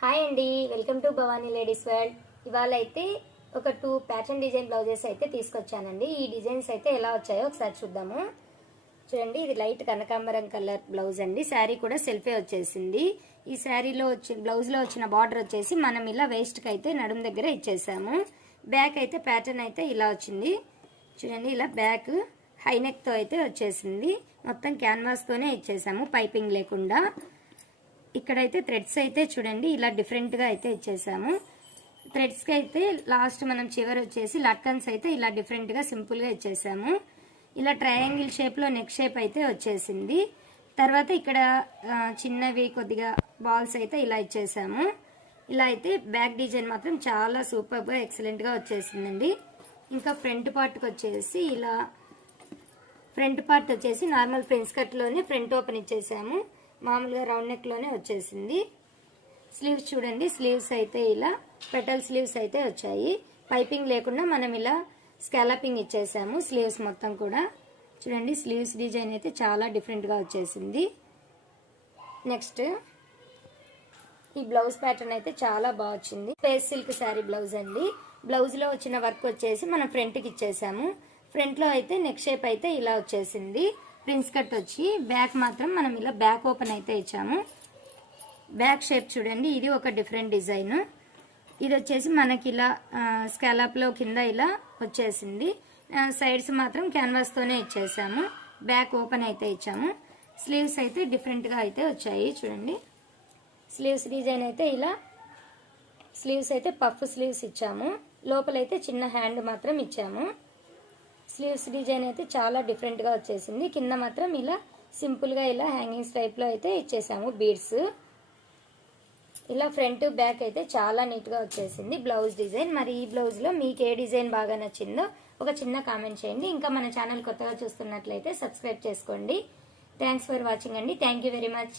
Hi అండి, welcome to Bhavani ladies world. ఇవాళ అయితే ఒక 2 ప్యాటర్న్ డిజైన్ బ్లౌజెస్ అయితే తీసుకొచ్చానండి. ఈ డిజైన్స్ అయితే ఎలా వచ్చాయో ఒకసారి చూద్దాము. చూడండి, ఇది లైట్ కనకాంబరం కలర్ బ్లౌజ్ అండి. శారీ కూడా సెల్ఫే వచ్చేసింది. ఈ శారీలో బ్లౌజ్లో వచ్చిన బార్డర్ వచ్చేసి మనం ఇలా వేస్ట్కి అయితే నడుము దగ్గర ఇచ్చేసాము. బ్యాక్ అయితే ప్యాటర్న్ అయితే ఇలా వచ్చింది. చూడండి, ఇలా బ్యాక్ హైనెక్తో అయితే వచ్చేసింది. మొత్తం క్యాన్వాస్తోనే ఇచ్చేసాము, పైపింగ్ లేకుండా. ఇక్కడైతే థ్రెడ్స్ అయితే చూడండి ఇలా డిఫరెంట్గా అయితే ఇచ్చేసాము. థ్రెడ్స్కి అయితే లాస్ట్ మనం చివరి వచ్చేసి లట్కన్స్ అయితే ఇలా డిఫరెంట్గా సింపుల్గా ఇచ్చేసాము. ఇలా ట్రయాంగిల్ షేప్లో నెక్ షేప్ అయితే వచ్చేసింది. తర్వాత ఇక్కడ చిన్నవి కొద్దిగా బాల్స్ అయితే ఇలా ఇచ్చేసాము. ఇలా అయితే బ్యాక్ డిజైన్ మాత్రం చాలా సూపర్గా ఎక్సలెంట్గా వచ్చేసిందండి. ఇంకా ఫ్రంట్ పార్ట్కి వచ్చేసి ఇలా ఫ్రంట్ పార్ట్ వచ్చేసి నార్మల్ ఫ్రెండ్స్ కట్లోనే ఫ్రంట్ ఓపెన్ ఇచ్చేసాము. మామూలుగా రౌండ్ నెక్ లోనే వచ్చేసింది. స్లీవ్స్ చూడండి, స్లీవ్స్ అయితే ఇలా పెటల్ స్లీవ్స్ అయితే వచ్చాయి. పైపింగ్ లేకుండా మనం ఇలా స్కాలపింగ్ ఇచ్చేసాము స్లీవ్స్ మొత్తం కూడా. చూడండి, స్లీవ్స్ డిజైన్ అయితే చాలా డిఫరెంట్గా వచ్చేసింది. నెక్స్ట్ ఈ బ్లౌజ్ ప్యాటర్న్ అయితే చాలా బాగా వచ్చింది. స్పేస్ సిల్క్ శారీ బ్లౌజ్ అండి. బ్లౌజ్లో వచ్చిన వర్క్ వచ్చేసి మనం ఫ్రంట్కి ఇచ్చేసాము. ఫ్రంట్లో అయితే నెక్ షేప్ అయితే ఇలా వచ్చేసింది. ప్రిన్స్ కట్ వచ్చి బ్యాక్ మాత్రం మనం ఇలా బ్యాక్ ఓపెన్ అయితే ఇచ్చాము. బ్యాక్ షేప్ చూడండి, ఇది ఒక డిఫరెంట్ డిజైన్. ఇది వచ్చేసి మనకి ఇలా స్కాలప్లో కింద ఇలా వచ్చేసింది. సైడ్స్ మాత్రం క్యాన్వాస్తోనే ఇచ్చేసాము. బ్యాక్ ఓపెన్ అయితే ఇచ్చాము. స్లీవ్స్ అయితే డిఫరెంట్గా అయితే వచ్చాయి. చూడండి, స్లీవ్స్ డిజైన్ అయితే ఇలా స్లీవ్స్ అయితే పఫ్ స్లీవ్స్ ఇచ్చాము. లోపలైతే చిన్న హ్యాండ్ మాత్రం ఇచ్చాము. స్లీవ్స్ డిజైన్ అయితే చాలా డిఫరెంట్గా వచ్చేసింది. కింద మాత్రం ఇలా సింపుల్గా ఇలా హ్యాంగింగ్స్ టైప్లో అయితే ఇచ్చేసాము బీడ్స్. ఇలా ఫ్రంట్ బ్యాక్ అయితే చాలా నీట్గా వచ్చేసింది బ్లౌజ్ డిజైన్. మరి ఈ బ్లౌజ్లో మీకు ఏ డిజైన్ బాగా నచ్చిందో ఒక చిన్న కామెంట్ చేయండి. ఇంకా మన ఛానల్ కొత్తగా చూస్తున్నట్లయితే సబ్స్క్రైబ్ చేసుకోండి. థ్యాంక్స్ ఫర్ వాచింగ్ అండి. Thank you very much.